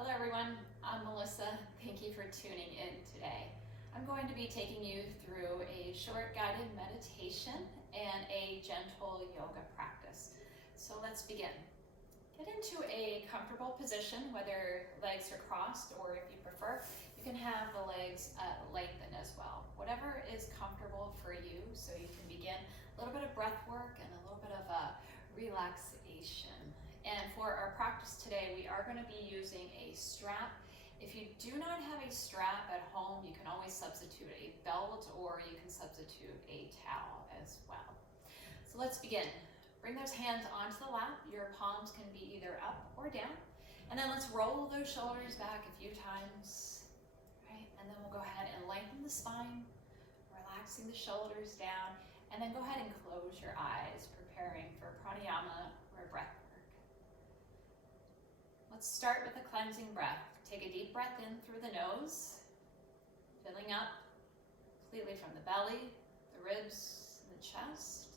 Hello everyone, I'm Melissa. Thank you for tuning in today. I'm going to be taking you through a short guided meditation and a gentle yoga practice. So let's begin. Get into a comfortable position, whether legs are crossed or if you prefer, you can have the legs lengthened as well. Whatever is comfortable for you, so you can begin a little bit of breath work and a little bit of relaxation. And for our practice today, we are going to be using a strap. If you do not have a strap at home, you can always substitute a belt or you can substitute a towel as well. So let's begin. Bring those hands onto the lap. Your palms can be either up or down. And then let's roll those shoulders back a few times. Right? And then we'll go ahead and lengthen the spine, relaxing the shoulders down. And then go ahead and close your eyes, preparing for pranayama or breath work. Let's start with a cleansing breath. Take a deep breath in through the nose, filling up completely from the belly, the ribs, and the chest.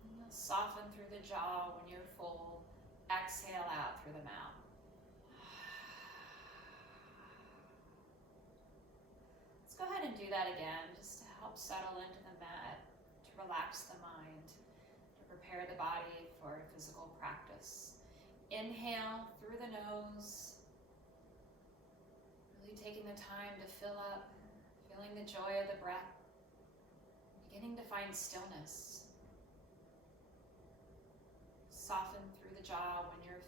And you'll soften through the jaw when you're full. Exhale out through the mouth. Let's go ahead and do that again, just to help settle into the mat, to relax the mind, to prepare the body for physical practice. Inhale through the nose, really taking the time to fill up, feeling the joy of the breath, beginning to find stillness. Soften through the jaw when you're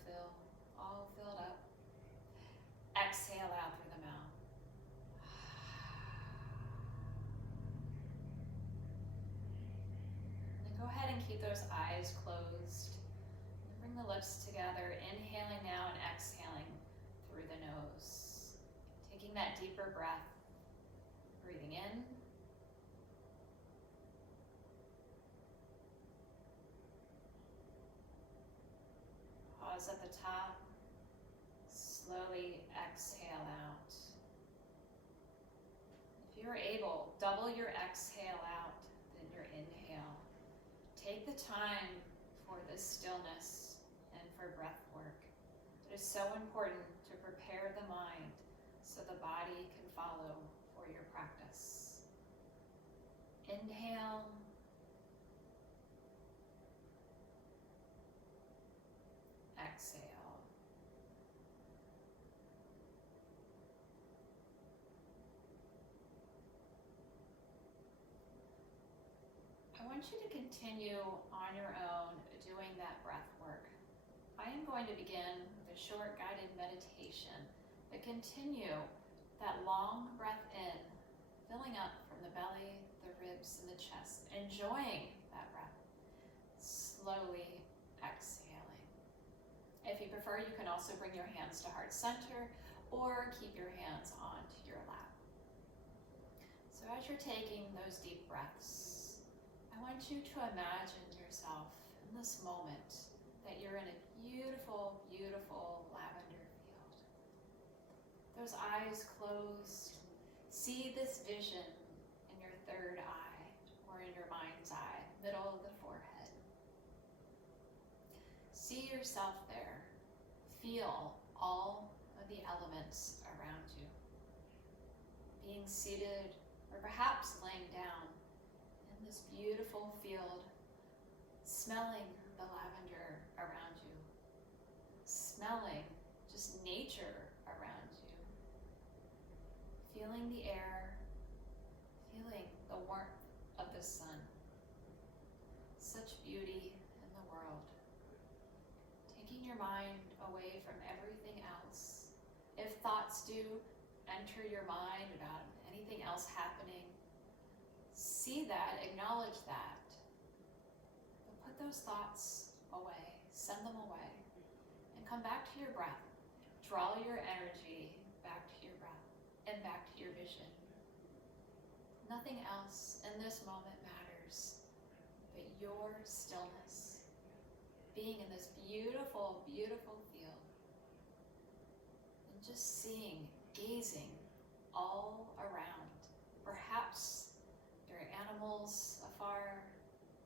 all filled up. Exhale out through the mouth. And then go ahead and keep those eyes closed. Bring the lips together, inhaling now and exhaling through the nose. Taking that deeper breath, breathing in. Pause at the top, slowly exhale out. If you're able, double your exhale out, then your inhale. Take the time for this stillness and for breath work. It is so important to prepare the mind so the body can follow for your practice. Inhale. Exhale. I want you to continue on your own doing that breath work. I am going to begin with a short guided meditation, but continue that long breath in, filling up from the belly, the ribs, and the chest, enjoying that breath. Slowly exhaling. If you prefer, you can also bring your hands to heart center or keep your hands onto your lap. So as you're taking those deep breaths, I want you to imagine yourself in this moment that you're in a beautiful, beautiful lavender field. Those eyes closed. See this vision in your third eye or in your mind's eye, middle of the forehead. See yourself there. Feel all of the elements around you. Being seated or perhaps laying down in this beautiful field, smelling the lavender around you, smelling just nature around you, feeling the air, feeling the warmth of the sun. Such beauty in the world. Taking your mind away from everything else. If thoughts do enter your mind about anything else happening, see that, acknowledge that. But put those thoughts away, send them away, and come back to your breath. Draw your energy back to your breath and back to your vision. Nothing else in this moment matters but your stillness, being in this beautiful, beautiful field, and just seeing, gazing all around. Perhaps there are animals afar,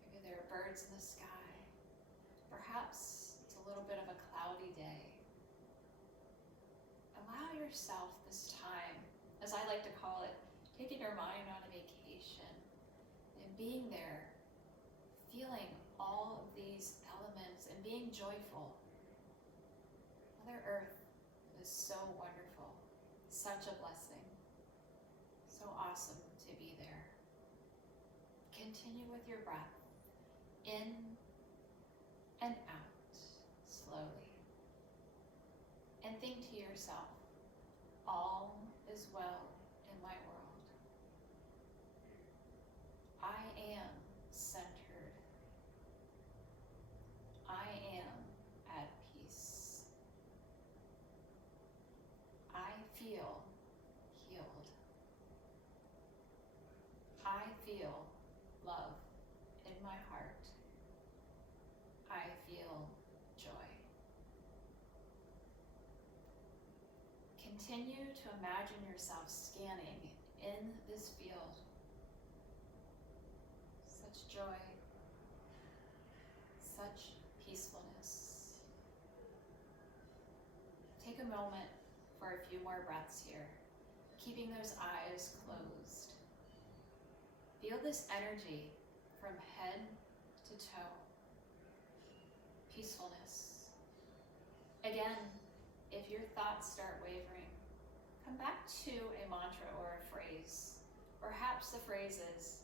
maybe there are birds in the sky. Perhaps it's a little bit of a yourself this time, as I like to call it, taking your mind on a vacation and being there, feeling all of these elements and being joyful. Mother Earth is so wonderful, such a blessing, so awesome to be there. Continue with your breath, in and out, slowly. And think to yourself, all is well in my world. I am centered. I am at peace. I feel healed. I feel love in my heart. I feel joy. Continue to imagine yourself scanning in this field. Such joy, such peacefulness. Take a moment for a few more breaths here, keeping those eyes closed. Feel this energy from head to toe. Peacefulness. Again, if your thoughts start wavering, come back to a mantra or a phrase. Perhaps the phrase is,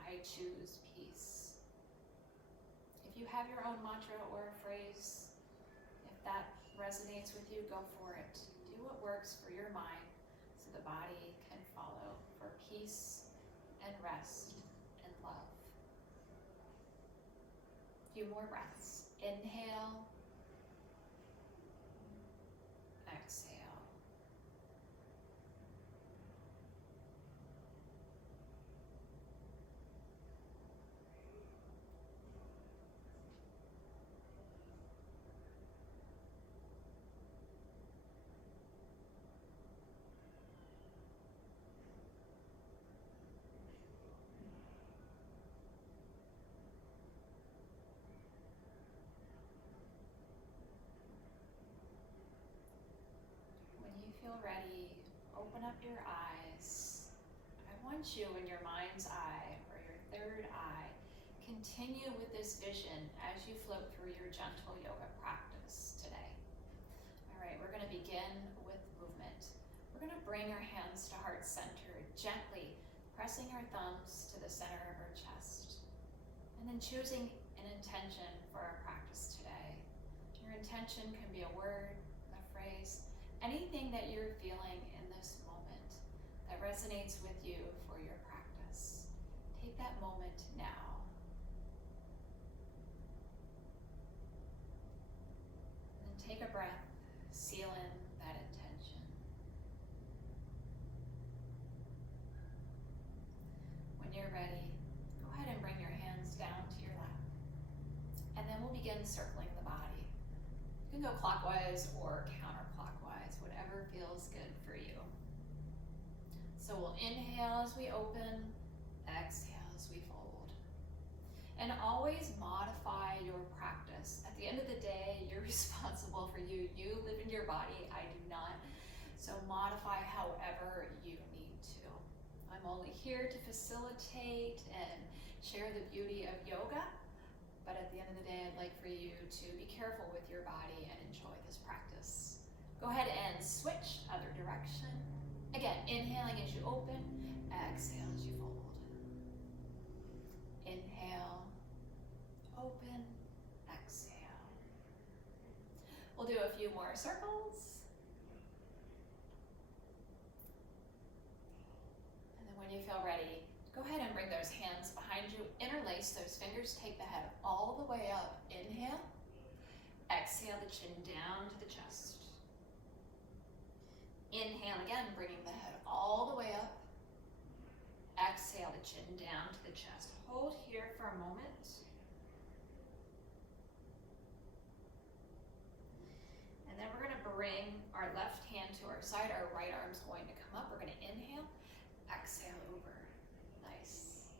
I choose peace. If you have your own mantra or a phrase, if that resonates with you, go for it. Do what works for your mind so the body can follow for peace and rest and love. A few more breaths. Inhale. Exhale. Feel ready, open up your eyes. I want you in your mind's eye or your third eye, continue with this vision as you float through your gentle yoga practice today. All right, we're going to begin with movement. We're going to bring our hands to heart center, gently pressing our thumbs to the center of our chest, and then choosing an intention for our practice today. Your intention can be a word, a phrase, anything that you're feeling in this moment that resonates with you for your practice. Take that moment now. And then take a breath, seal in that intention. When you're ready, go ahead and bring your hands down to your lap. And then we'll begin circling the body. You can go clockwise or counterclockwise, whatever feels good for you. So we'll inhale as we open, exhale as we fold. And always modify your practice. At the end of the day, you're responsible for you. You live in your body, I do not. So modify however you need to. I'm only here to facilitate and share the beauty of yoga. But at the end of the day, I'd like for you to be careful with your body and enjoy this practice. Go ahead and switch other direction. Again, inhaling as you open, exhale as you fold. Inhale, open, exhale. We'll do a few more circles. And then when you feel ready, go ahead and bring those hands behind you, interlace those fingers, take the head all the way up. Inhale, exhale the chin down to the chest. Inhale again, bringing the head all the way up. Exhale the chin down to the chest. Hold here for a moment. And then we're going to bring our left hand to our side. Our right arm's going to come up. We're going to inhale, exhale over. Nice.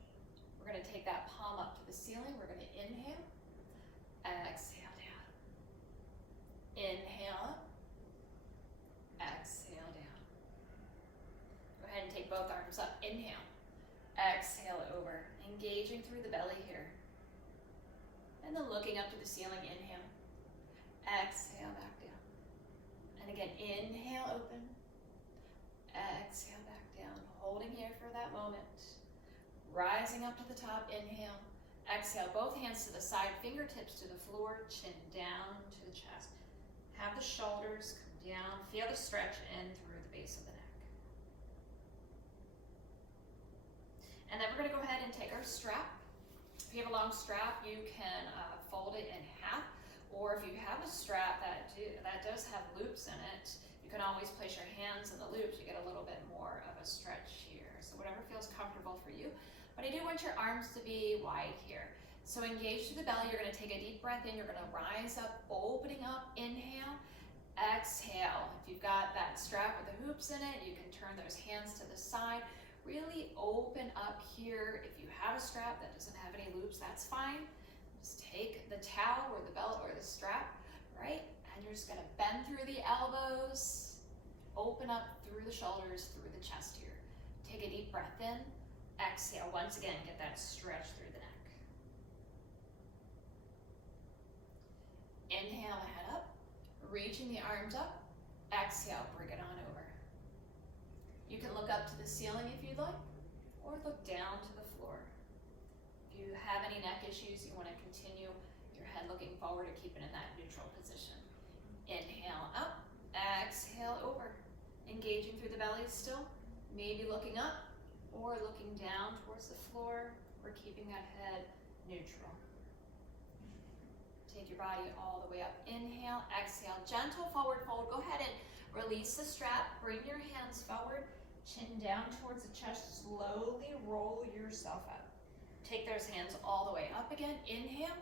We're going to take that palm up to the ceiling. We're going to inhale, exhale down. Inhale up, exhale down. then looking up to the ceiling, inhale. Exhale, back down. And again, inhale, open. Exhale, back down. Holding here for that moment. Rising up to the top, inhale. Exhale, both hands to the side, fingertips to the floor, chin down to the chest. Have the shoulders come down, feel the stretch in through the base of the neck. And then we're gonna go ahead and take our strap. If you have a long strap, you can fold it in half, or if you have a strap that does have loops in it, you can always place your hands in the loops. You get a little bit more of a stretch here. So whatever feels comfortable for you. But I do want your arms to be wide here. So engage through the belly. You're gonna take a deep breath in. You're gonna rise up, opening up, inhale, exhale. If you've got that strap with the hoops in it, you can turn those hands to the side. Really open up here. If you have a strap that doesn't have any loops, that's fine. Just take the towel or the belt or the strap, right? And you're just gonna bend through the elbows, open up through the shoulders, through the chest here. Take a deep breath in. Exhale, once again, get that stretch through the neck. Inhale the head up, reaching the arms up. Exhale, bring it on over. You can look up to the ceiling if you'd like, or look down to the floor. If you have any neck issues, you want to continue your head looking forward or keep it in that neutral position. Inhale up, exhale over. Engaging through the belly still, maybe looking up, or looking down towards the floor, or keeping that head neutral. Take your body all the way up. Inhale, exhale, gentle forward fold. Go ahead and release the strap. Bring your hands forward, chin down towards the chest. Slowly roll yourself up. Take those hands all the way up again. Inhale,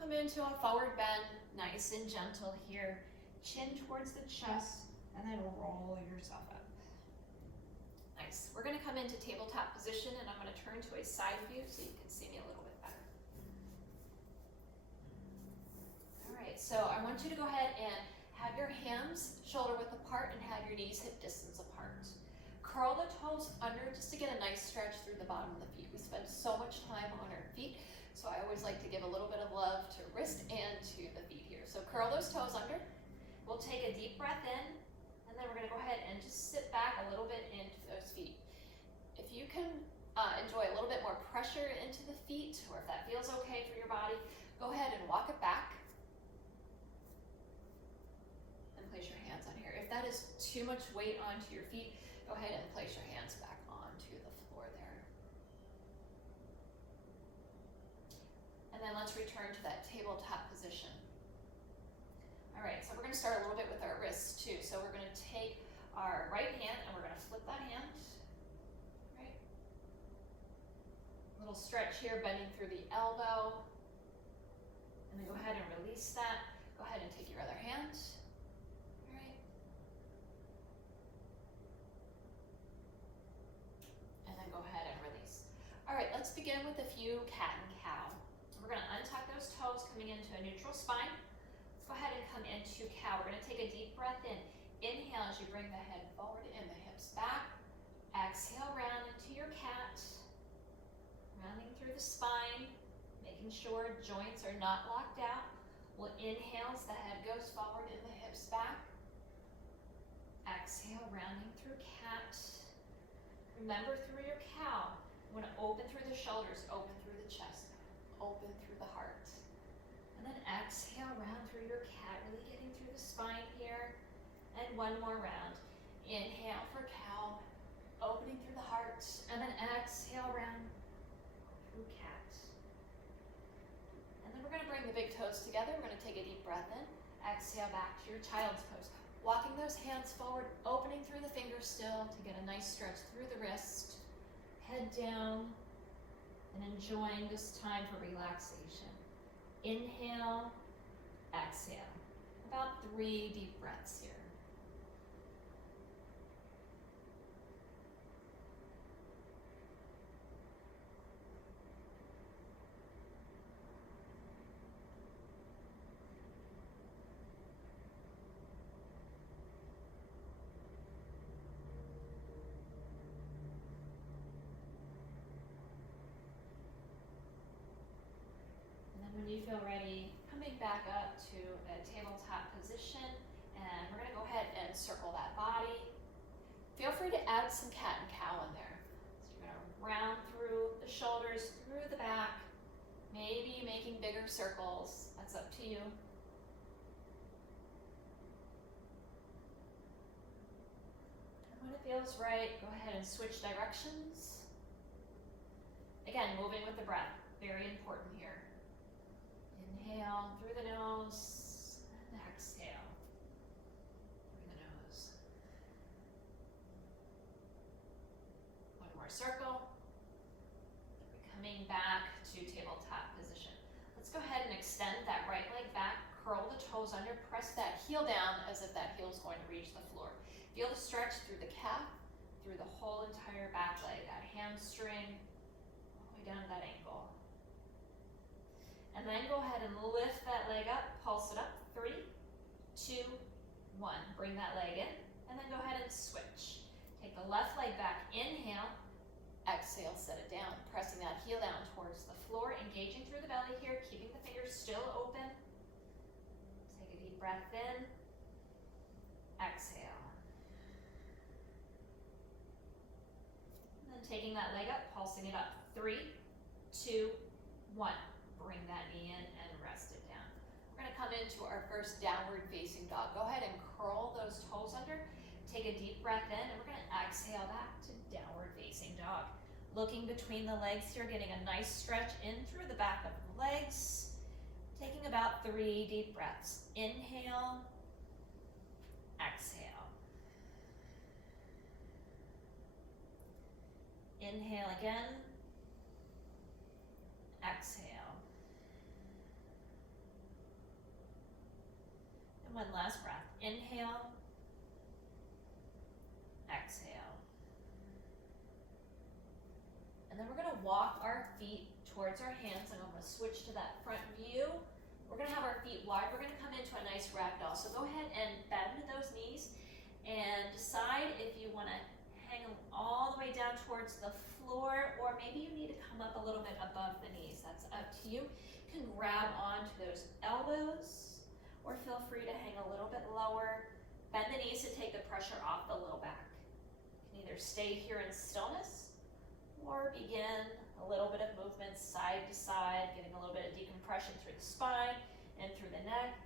come into a forward bend, nice and gentle here. Chin towards the chest, and then roll yourself up. Nice. We're gonna come into tabletop position, and I'm gonna turn to a side view so you can see me a little bit better. All right, so I want you to go ahead and have your hands shoulder width apart and have your knees hip distance apart. Curl the toes under just to get a nice stretch through the bottom of the feet. We spend so much time on our feet, so I always like to give a little bit of love to wrist and to the feet here. So curl those toes under. We'll take a deep breath in, and then we're gonna go ahead and just sit back a little bit into those feet. If you can enjoy a little bit more pressure into the feet, or if that feels okay for your body, go ahead and walk it back and place your hands on here. If that is too much weight onto your feet, go ahead and place your hands back onto the floor there. And then let's return to that tabletop position. All right, so we're gonna start a little bit with our wrists too. So we're gonna take our right hand and we're gonna flip that hand, right? Little stretch here, bending through the elbow. And then go ahead and release that. Go ahead and take your other hand, all right? And then go ahead and release. All right, let's begin with a few cat and cow. We're gonna untuck those toes, coming into a neutral spine. Go ahead and come into cow. We're gonna take a deep breath in. Inhale as you bring the head forward and the hips back. Exhale, round into your cat. Rounding through the spine, making sure joints are not locked out. We'll inhale as the head goes forward and the hips back. Exhale, rounding through cat. Remember through your cow, you wanna open through the shoulders, open through the chest, open through the heart. And then exhale, round through your cat, really getting through the spine here. And one more round. Inhale for cow, opening through the heart. And then exhale, round through cat. And then we're gonna bring the big toes together. We're gonna take a deep breath in. Exhale back to your child's pose. Walking those hands forward, opening through the fingers still to get a nice stretch through the wrist. Head down, and enjoying this time for relaxation. Inhale, exhale. About 3 deep breaths here. And then when you feel ready, coming back up to a tabletop position, and we're gonna go ahead and circle that body. Feel free to add some cat and cow in there. So you're gonna round through the shoulders, through the back, maybe making bigger circles, that's up to you. And when it feels right, go ahead and switch directions. Again, moving with the breath, very important here. Inhale through the nose, and exhale through the nose. One more circle. Coming back to tabletop position. Let's go ahead and extend that right leg back, curl the toes under, press that heel down as if that heel is going to reach the floor. Feel the stretch through the calf, through the whole entire back leg, that hamstring, all the way down to that ankle. And then go ahead and lift that leg up, pulse it up, 3, 2, 1. Bring that leg in, and then go ahead and switch. Take the left leg back, inhale, exhale, set it down, pressing that heel down towards the floor, engaging through the belly here, keeping the fingers still open. Take a deep breath in, exhale. And then taking that leg up, pulsing it up, 3, 2, 1. Bring that knee in and rest it down. We're gonna come into our first downward facing dog. Go ahead and curl those toes under, take a deep breath in, and we're gonna exhale back to downward facing dog. Looking between the legs here, getting a nice stretch in through the back of the legs. Taking about 3 deep breaths. Inhale, exhale. Inhale again, exhale. And one last breath. Inhale, exhale. And then we're gonna walk our feet towards our hands, and I'm gonna switch to that front view. We're gonna have our feet wide. We're gonna come into a nice ragdoll. So go ahead and bend those knees and decide if you wanna hang them all the way down towards the floor, or maybe you need to come up a little bit above the knees. That's up to you. You can grab onto those elbows, or feel free to hang a little bit lower. Bend the knees to take the pressure off the low back. You can either stay here in stillness, or begin a little bit of movement side to side, getting a little bit of decompression through the spine and through the neck.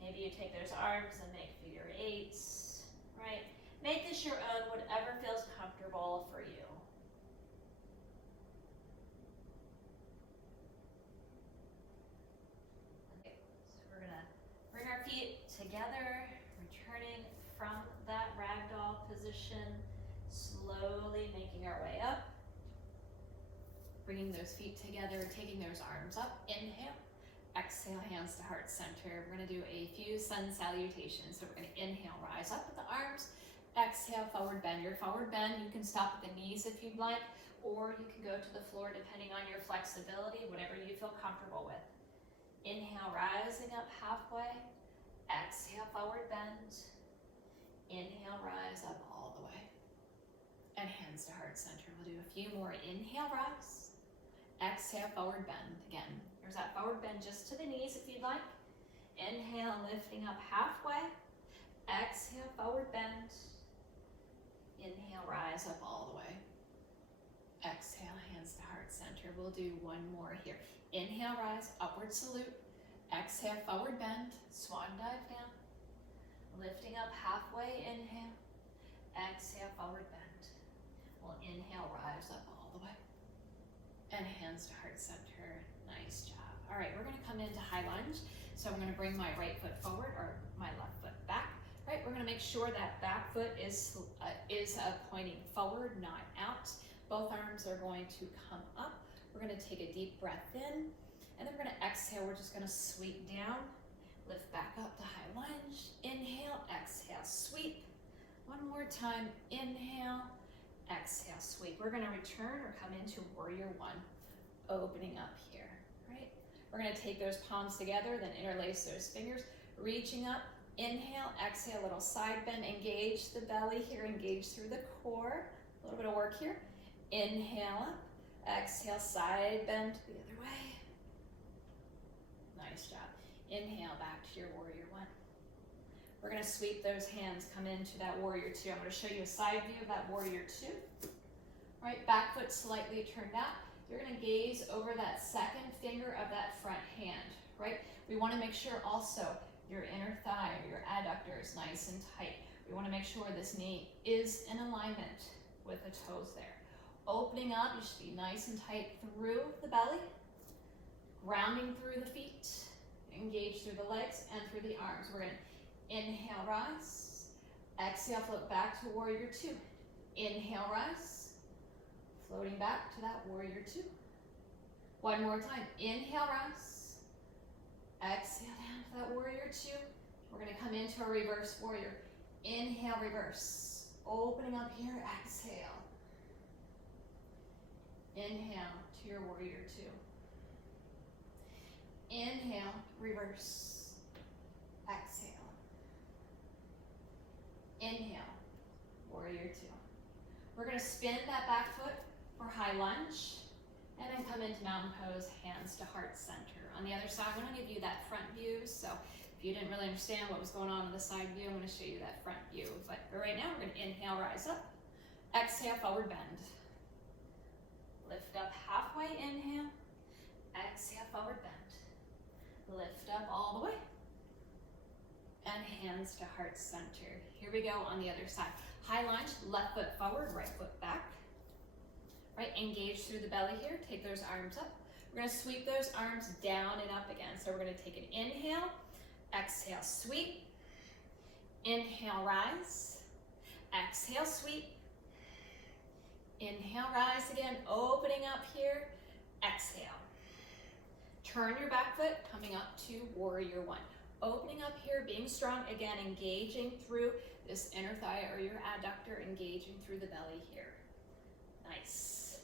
Maybe you take those arms and make figure 8s, right? Make this your own, whatever feels comfortable for you. Okay, so we're gonna bring our feet together, returning from that ragdoll position, slowly making our way up. Bringing those feet together, taking those arms up, inhale, exhale, hands to heart center. We're gonna do a few sun salutations. So we're gonna inhale, rise up with the arms, exhale, forward bend. Your forward bend, you can stop at the knees if you'd like, or you can go to the floor depending on your flexibility, whatever you feel comfortable with. Inhale, rising up halfway, exhale, forward bend. Inhale, rise up all the way. And hands to heart center. We'll do a few more. Inhale, rise. Exhale, forward bend. Again, there's that forward bend just to the knees if you'd like. Inhale, lifting up halfway. Exhale, forward bend. Inhale, rise up all the way. Exhale, hands to heart center. We'll do one more here. Inhale, rise, upward salute. Exhale, forward bend, swan dive down. Lifting up halfway, inhale. Exhale, forward bend. We'll inhale, rise up all the way. And hands to heart center. Nice job. All right, we're gonna come into high lunge. So I'm gonna bring my right foot forward, or my left foot back. Right, we're gonna make sure that back foot is pointing forward, not out. Both arms are going to come up. We're gonna take a deep breath in, and then we're gonna exhale. We're just gonna sweep down, lift back up to high lunge. Inhale, exhale, sweep. One more time, inhale, exhale, sweep. We're gonna return or come into warrior 1, opening up here, right? We're gonna take those palms together, then interlace those fingers, reaching up. Inhale, exhale, little side bend, engage the belly here, engage through the core. A little bit of work here. Inhale up, exhale, side bend the other way. Nice job. Inhale back to your warrior one. We're gonna sweep those hands, come into that warrior two. I'm gonna show you a side view of that warrior two. Right, back foot slightly turned out. You're gonna gaze over that second finger of that front hand, right? We wanna make sure also your inner thigh or your adductor is nice and tight. We wanna make sure this knee is in alignment with the toes there. Opening up, you should be nice and tight through the belly, grounding through the feet, engage through the legs and through the arms. We're gonna inhale, rise. Exhale, float back to warrior two. Inhale, rise. Floating back to that warrior two. One more time. Inhale, rise. Exhale down to that warrior two. We're gonna come into a reverse warrior. Inhale, reverse. Opening up here, exhale. Inhale to your warrior two. Inhale, reverse. Exhale. Inhale, warrior two. We're gonna spin that back foot for high lunge, and then come into mountain pose, hands to heart center. On the other side, I'm gonna give you that front view, so if you didn't really understand what was going on the side view, I'm gonna show you that front view. But for right now, we're gonna inhale, rise up. Exhale, forward bend. Lift up halfway, inhale. Exhale, forward bend. Lift up all the way. And hands to heart center. Here we go on the other side. High lunge, left foot forward, right foot back. Right, engage through the belly here. Take those arms up. We're gonna sweep those arms down and up again. So we're gonna take an inhale, exhale, sweep. Inhale, rise. Exhale, sweep. Inhale, rise again, opening up here. Exhale. Turn your back foot, coming up to warrior one. Opening up here, being strong, again, engaging through this inner thigh or your adductor, engaging through the belly here. Nice.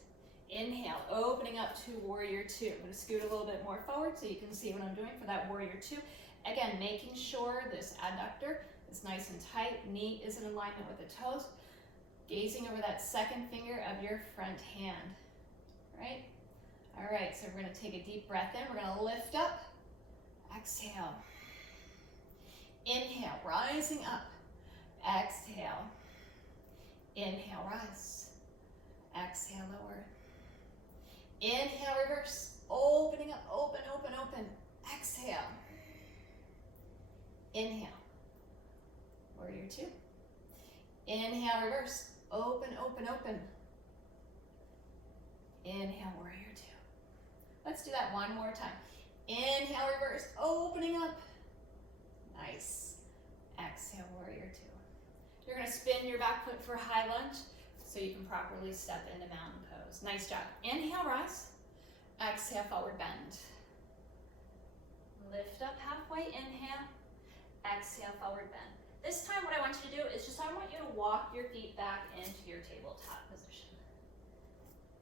Inhale, opening up to warrior two. I'm gonna scoot a little bit more forward so you can see what I'm doing for that warrior two. Again, making sure this adductor is nice and tight, knee is in alignment with the toes. Gazing over that second finger of your front hand, right? All right, so we're gonna take a deep breath in. We're gonna lift up, exhale. Inhale, rising up. Exhale. Inhale, rise. Exhale, lower. Inhale, reverse. Opening up, open, open, open. Exhale. Inhale. Warrior two. Inhale, reverse. Open, open, open. Inhale, warrior two. Let's do that one more time. Inhale, reverse, opening up. Nice. Exhale, warrior two. You're gonna spin your back foot for high lunge so you can properly step into mountain pose. Nice job. Inhale, rise. Exhale, forward bend. Lift up halfway, inhale. Exhale, forward bend. This time what I want you to do is I want you to walk your feet back into your tabletop position.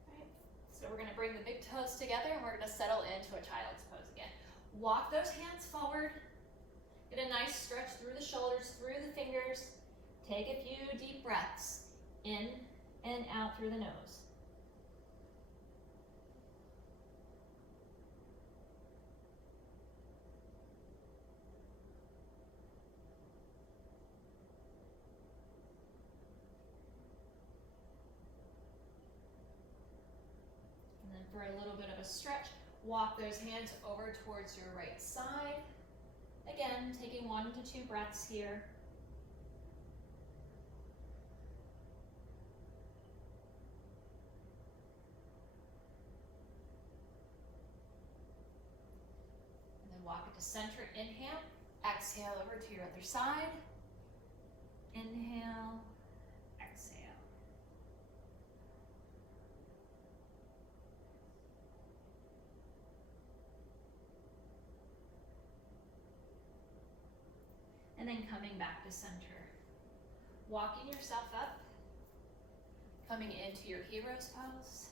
All right. So we're gonna bring the big toes together and we're gonna settle into a child's pose again. Walk those hands forward. Get a nice stretch through the shoulders, through the fingers. Take a few deep breaths in and out through the nose. For a little bit of a stretch, walk those hands over towards your right side. Again, taking 1 to 2 breaths here. And then walk it to center, inhale. Exhale over to your other side. Inhale, exhale. And then coming back to center. Walking yourself up, coming into your hero's pose,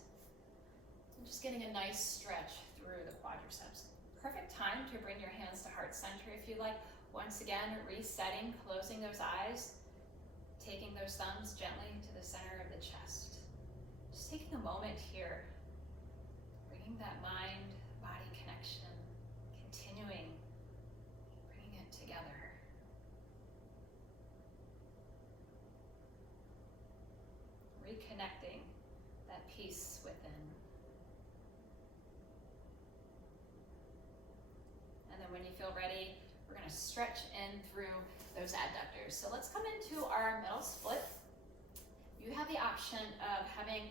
and just getting a nice stretch through the quadriceps. Perfect time to bring your hands to heart center if you like. Once again, resetting, closing those eyes, taking those thumbs gently to the center of the chest. Just taking a moment here, bringing that mind-body connection, continuing, bringing it together. Reconnecting that peace within. And then when you feel ready, we're going to stretch in through those adductors. So let's come into our middle split. You have the option of having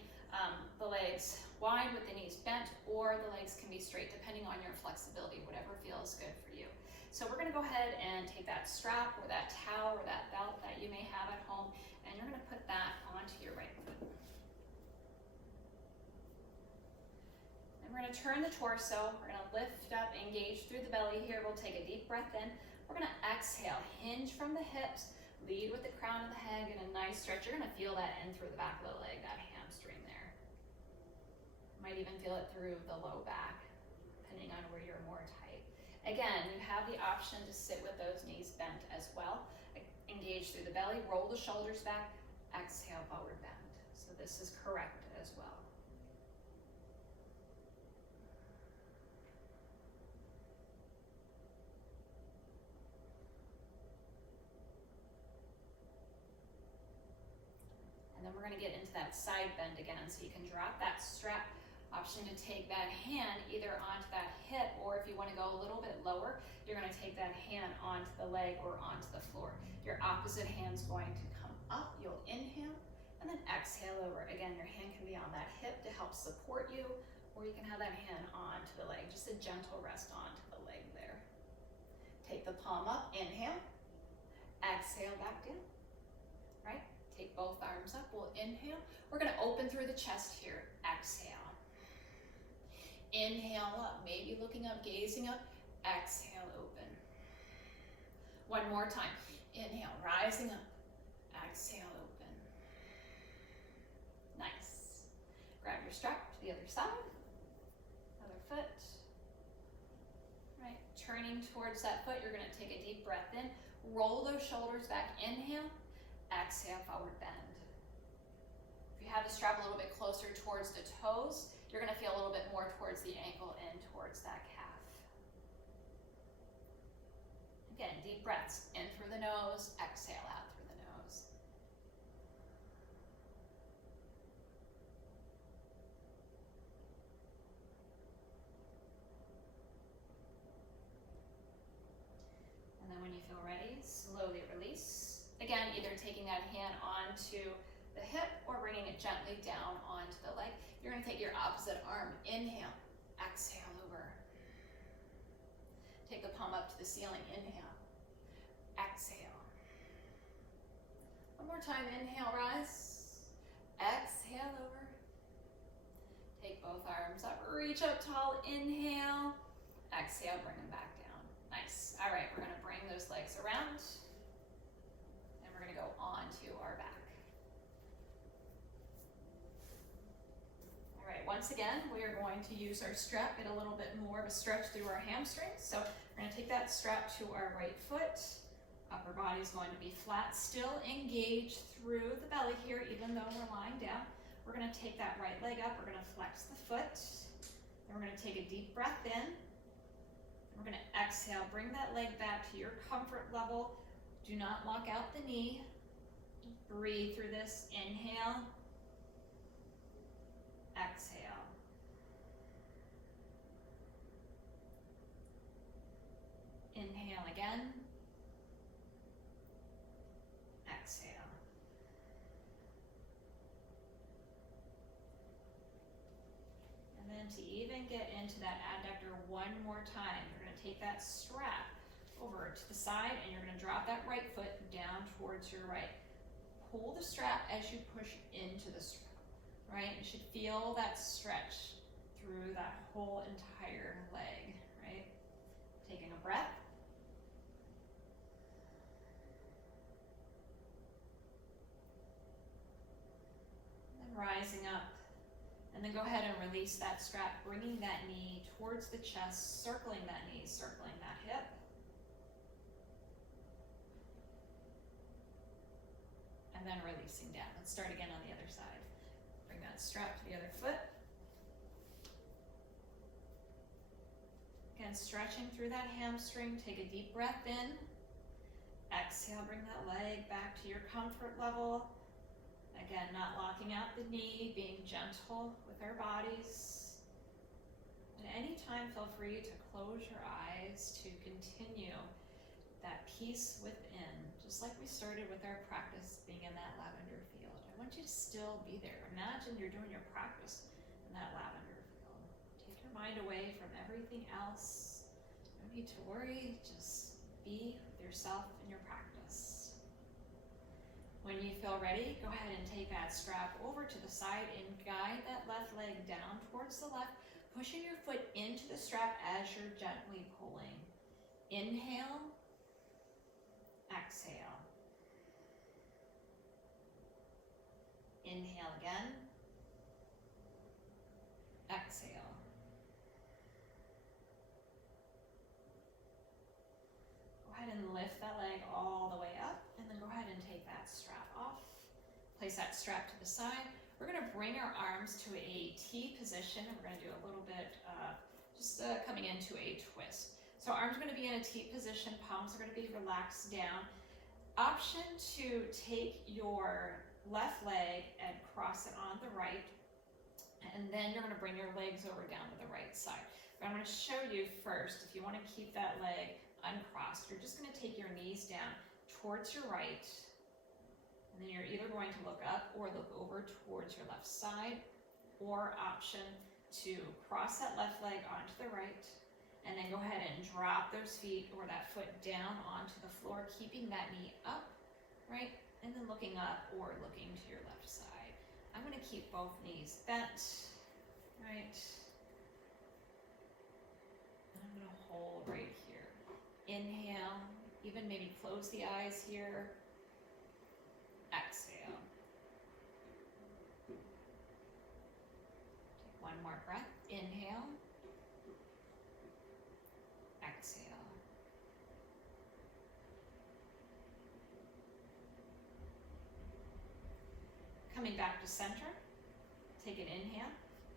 the legs wide with the knees bent, or the legs can be straight depending on your flexibility, whatever feels good for you. So we're going to go ahead and take that strap or that towel or that belt that you may have at home, and you're going to put that onto your right foot. And we're going to turn the torso. We're going to lift up, engage through the belly here. We'll take a deep breath in. We're going to exhale, hinge from the hips, lead with the crown of the head, and a nice stretch. You're going to feel that in through the back of the leg, that hamstring there. Might even feel it through the low back, depending on where you're more tight. Again, you have the option to sit with those knees bent as well. Engage through the belly, roll the shoulders back, exhale, forward bend. So this is correct as well. And then we're going to get into that side bend again. So you can drop that strap. Option to take that hand either onto that hip, or if you want to go a little bit lower, you're going to take that hand onto the leg or onto the floor. Your opposite hand's going to come up. You'll inhale and then exhale over. Again, your hand can be on that hip to help support you, or you can have that hand onto the leg. Just a gentle rest onto the leg there. Take the palm up, inhale, exhale back down, right? Take both arms up, we'll inhale. We're going to open through the chest here, exhale. Inhale up, maybe looking up, gazing up, exhale, open. One more time, inhale, rising up, exhale, open. Nice. Grab your strap to the other side, other foot. Right, turning towards that foot, you're gonna take a deep breath in, roll those shoulders back, inhale, exhale, forward bend. If you have the strap a little bit closer towards the toes, you're going to feel a little bit more towards the ankle and towards that calf. Again, deep breaths in through the nose, exhale out through the nose. And then when you feel ready, slowly release. Again, either taking that hand onto the hip or bringing it gently down onto the leg. You're going to take your opposite arm, inhale, exhale over. Take the palm up to the ceiling, inhale, exhale. One more time, inhale, rise, exhale over. Take both arms up, reach up tall, inhale, exhale, bring them back down. Nice. All right, we're going to bring those legs around, and we're going to go onto our back. Once again, we are going to use our strap, get a little bit more of a stretch through our hamstrings. So we're going to take that strap to our right foot. Upper body is going to be flat, still engage through the belly here, even though we're lying down. We're going to take that right leg up. We're going to flex the foot. Then we're going to take a deep breath in. We're going to exhale, bring that leg back to your comfort level. Do not lock out the knee. Breathe through this. Inhale. Exhale. Inhale again. Exhale. And then to even get into that adductor one more time, you're going to take that strap over to the side and you're going to drop that right foot down towards your right. Pull the strap as you push into the strap. Right, you should feel that stretch through that whole entire leg, right? Taking a breath. And then rising up. And then go ahead and release that strap, bringing that knee towards the chest, circling that knee, circling that hip. And then releasing down. Let's start again on the other side. Bring that strap to the other foot. Again, Again, stretching through that hamstring. Take a deep breath in. Exhale, bring that leg back to your comfort level. Again, not locking out the knee, being gentle with our bodies. And anytime, feel free to close your eyes to continue that peace within, just like we started with our practice being in that lavender field. I want you to still be there. Imagine you're doing your practice in that lavender field. Take your mind away from everything else. No need to worry, just be with yourself in your practice. When you feel ready, go ahead and take that strap over to the side and guide that left leg down towards the left, pushing your foot into the strap as you're gently pulling. Inhale, exhale. Inhale again, exhale. Go ahead and lift that leg all the way up, and then go ahead and take that strap off. Place that strap to the side. We're gonna bring our arms to a T position, and we're gonna do a little bit coming into a twist. So arms are gonna be in a T position, palms are gonna be relaxed down. Option to take your left leg and cross it on the right, and then you're gonna bring your legs over down to the right side. But I'm gonna show you first, if you wanna keep that leg uncrossed, you're just gonna take your knees down towards your right, and then you're either going to look up or look over towards your left side, or option to cross that left leg onto the right, and then go ahead and drop those feet or that foot down onto the floor, keeping that knee up, right? And then looking up or looking to your left side. I'm gonna keep both knees bent, right? And I'm gonna hold right here. Inhale, even maybe close the eyes here. Exhale. Take one more breath. Inhale. Exhale. Coming back to center. Take an inhale.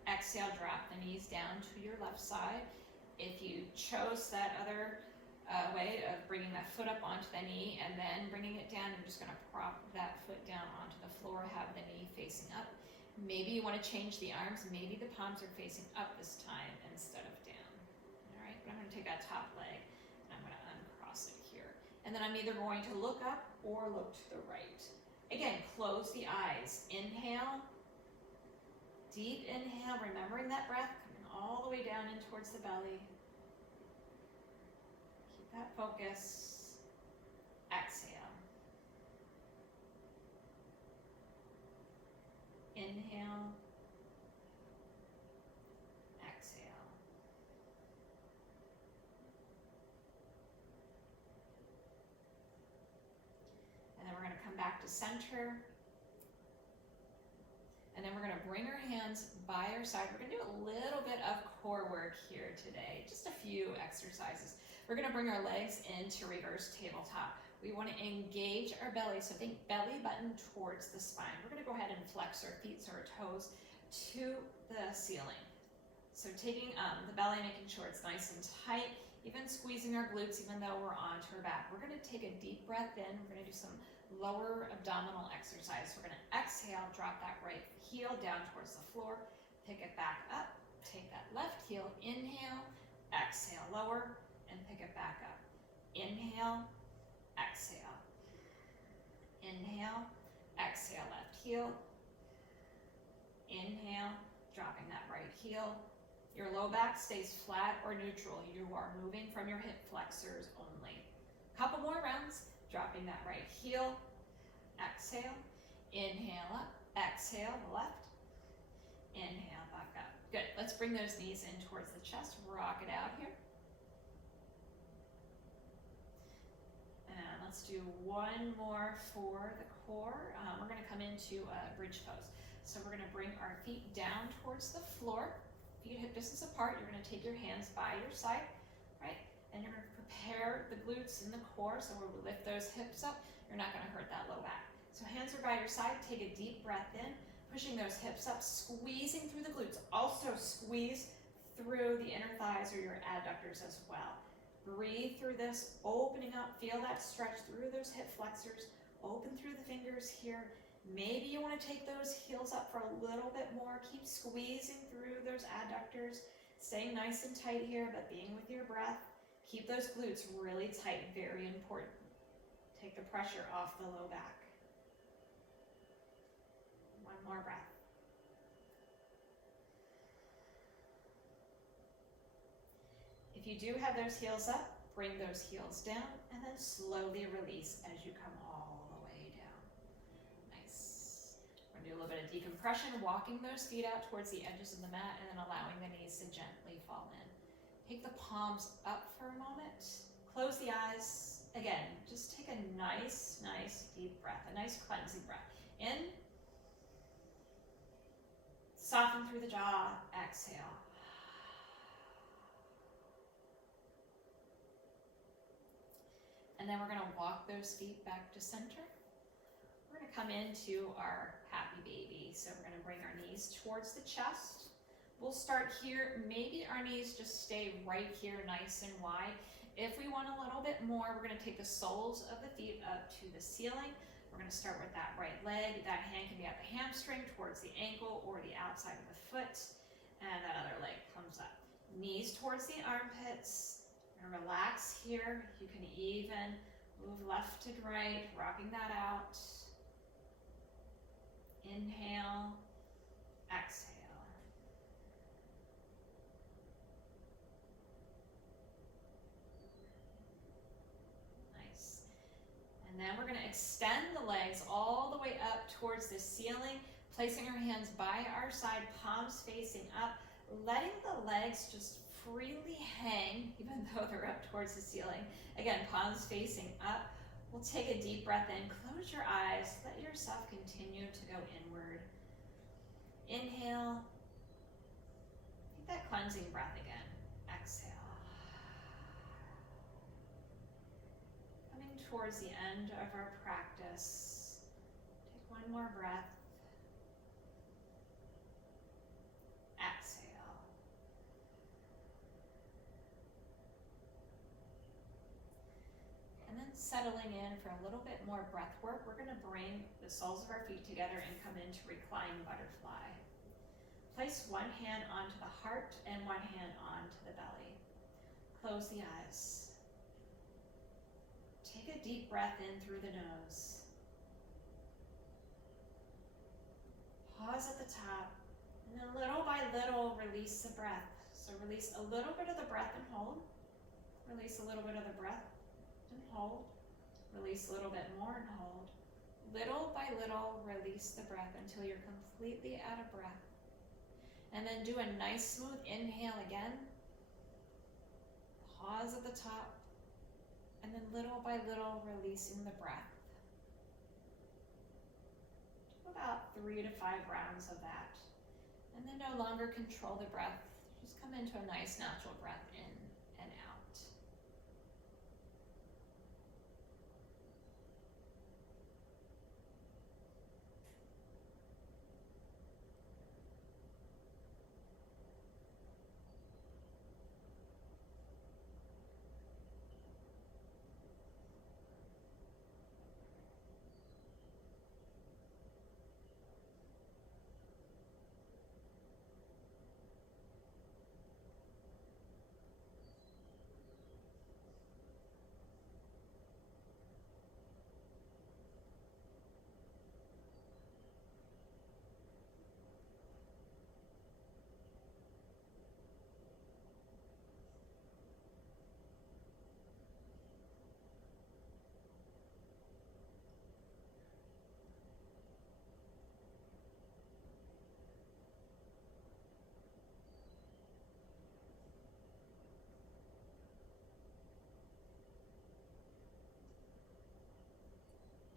Exhale, drop the knees down to your left side. If you chose that other way of bringing that foot up onto the knee and then bringing it down, you're just going to prop that foot down onto the floor, have the knee facing up. Maybe you want to change the arms. Maybe the palms are facing up this time instead of down. All right, but I'm going to take that top leg and I'm going to uncross it here. And then I'm either going to look up or look to the right. Again, close the eyes. Inhale, deep inhale, remembering that breath coming all the way down in towards the belly. That focus. Exhale. Inhale. Exhale. And then we're going to come back to center. And then we're going to bring our hands by our side. We're going to do a little bit of core work here today, just a few exercises. We're going to bring our legs into reverse tabletop. We want to engage our belly, so think belly button towards the spine. We're going to go ahead and flex our feet or our toes to the ceiling. So taking the belly, making sure it's nice and tight, even squeezing our glutes even though we're onto our back. We're going to take a deep breath in. We're going to do some lower abdominal exercise. We're going to exhale, drop that right heel down towards the floor, pick it back up, take that left heel, inhale, exhale, lower, and pick it back up. Inhale, exhale. Inhale, exhale, left heel. Inhale, dropping that right heel. Your low back stays flat or neutral. You are moving from your hip flexors only. Couple more rounds, dropping that right heel. Exhale, inhale up, exhale, left. Inhale, back up. Good, let's bring those knees in towards the chest, rock it out here. And let's do one more for the core. We're gonna come into a bridge pose. So we're gonna bring our feet down towards the floor, feet hip distance apart. You're gonna take your hands by your side, right? And you're gonna prepare the glutes and the core, so we'll lift those hips up. You're not gonna hurt that low back. So hands are by your side, take a deep breath in, pushing those hips up, squeezing through the glutes. Also squeeze through the inner thighs or your adductors as well. Breathe through this, opening up, feel that stretch through those hip flexors, open through the fingers here. Maybe you want to take those heels up for a little bit more, keep squeezing through those adductors, staying nice and tight here, but being with your breath. Keep those glutes really tight, very important. Take the pressure off the low back. One more breath. If you do have those heels up, bring those heels down and then slowly release as you come all the way down. Nice. We're going to do a little bit of decompression, walking those feet out towards the edges of the mat and then allowing the knees to gently fall in. Take the palms up for a moment. Close the eyes. Again, just take a nice deep breath, a nice cleansing breath. In. Soften through the jaw. Exhale. And then we're going to walk those feet back to center. We're going to come into our happy baby. So we're going to bring our knees towards the chest. We'll start here. Maybe our knees just stay right here, nice and wide. If we want a little bit more, we're going to take the soles of the feet up to the ceiling. We're going to start with that right leg. That hand can be at the hamstring, towards the ankle, or the outside of the foot. And that other leg comes up. Knees towards the armpits. And relax here. You can even move left to right, rocking that out. Inhale, exhale. Nice. And then we're going to extend the legs all the way up towards the ceiling, placing our hands by our side, palms facing up, letting the legs just freely hang, even though they're up towards the ceiling. Again, palms facing up. We'll take a deep breath in. Close your eyes. Let yourself continue to go inward. Inhale. Take that cleansing breath again. Exhale. Coming towards the end of our practice. Take one more breath. Exhale. And then settling in for a little bit more breath work, we're going to bring the soles of our feet together and come into reclining butterfly. Place one hand onto the heart and one hand onto the belly. Close the eyes. Take a deep breath in through the nose. Pause at the top, and then little by little release the breath. So release a little bit of the breath and hold. Release a little bit of the breath and hold. Release a little bit more and hold. Little by little, release the breath until you're completely out of breath. And then do a nice smooth inhale again. Pause at the top. And then little by little, releasing the breath. Do about 3 to 5 rounds of that. And then no longer control the breath. Just come into a nice natural breath in and out.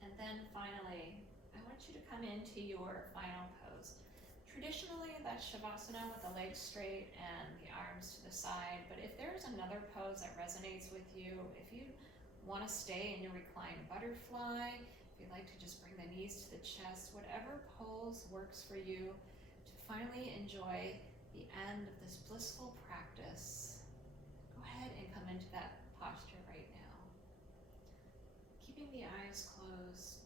And then finally, I want you to come into your final pose. Traditionally, that's Shavasana with the legs straight and the arms to the side. But if there's another pose that resonates with you, if you want to stay in your reclined butterfly, if you'd like to just bring the knees to the chest, whatever pose works for you to finally enjoy the end of this blissful practice, go ahead and come into that posture right now. Keeping the eyes closed.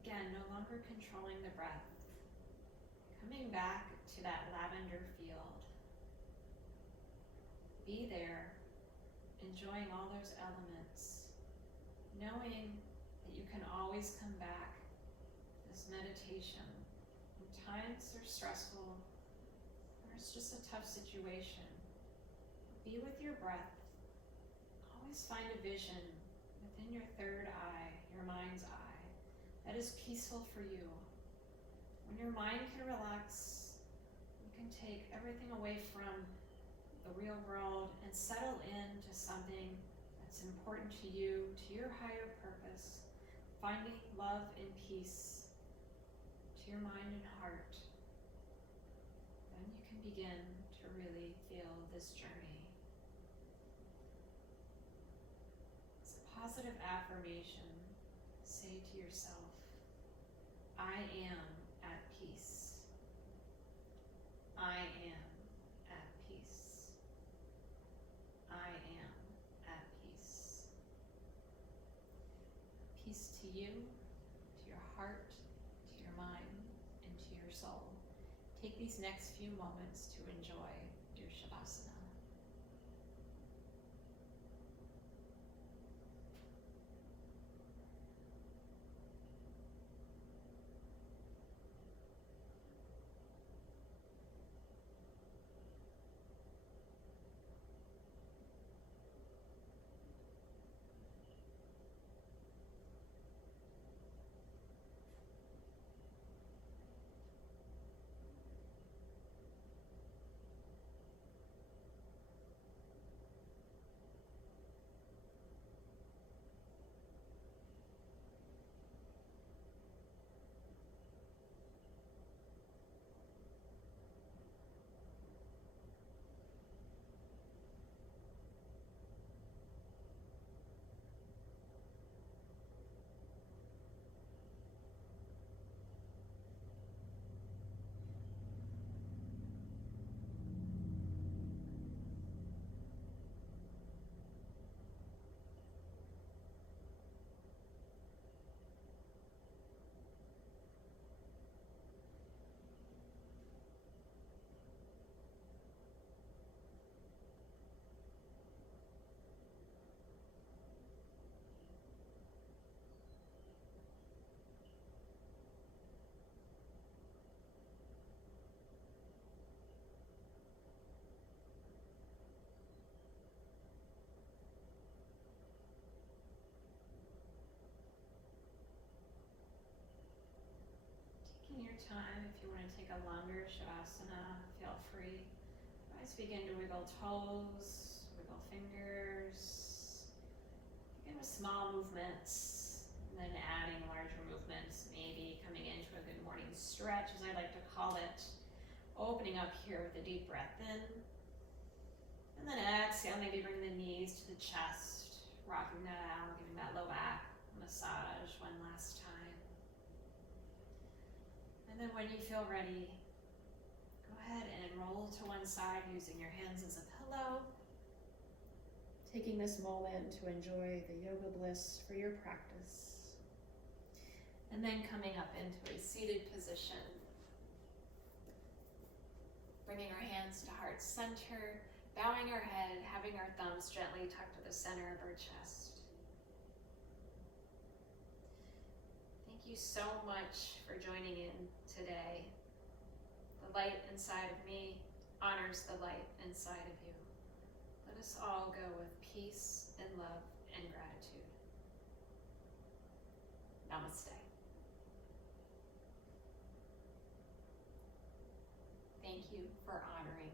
Again, no longer controlling the breath. Coming back to that lavender field. Be there, enjoying all those elements, knowing that you can always come back to this meditation when times are stressful or it's just a tough situation. Be with your breath. Always find a vision within your third eye, your mind's eye, that is peaceful for you. When your mind can relax, you can take everything away from the real world and settle into something that's important to you, to your higher purpose, finding love and peace to your mind and heart. Then you can begin to really feel this journey. It's a positive affirmation. Say to yourself, I am at peace. I am at peace. I am at peace. Peace to you, to your heart, to your mind, and to your soul. Take these next few moments to enjoy your Shavasana. Taking your time, if you want to take a longer Shavasana, feel free. Always begin to wiggle toes, wiggle fingers. Begin with small movements, and then adding larger movements, maybe coming into a good morning stretch, as I like to call it. Opening up here with a deep breath in. And then exhale, maybe bring the knees to the chest, rocking that out, giving that low back massage one last time. And then when you feel ready, go ahead and roll to one side using your hands as a pillow. Taking this moment to enjoy the yoga bliss for your practice. And then coming up into a seated position. Bringing our hands to heart center, bowing our head, having our thumbs gently tucked to the center of our chest. Thank you so much for joining in today. The light inside of me honors the light inside of you. Let us all go with peace and love and gratitude. Namaste. Thank you for honoring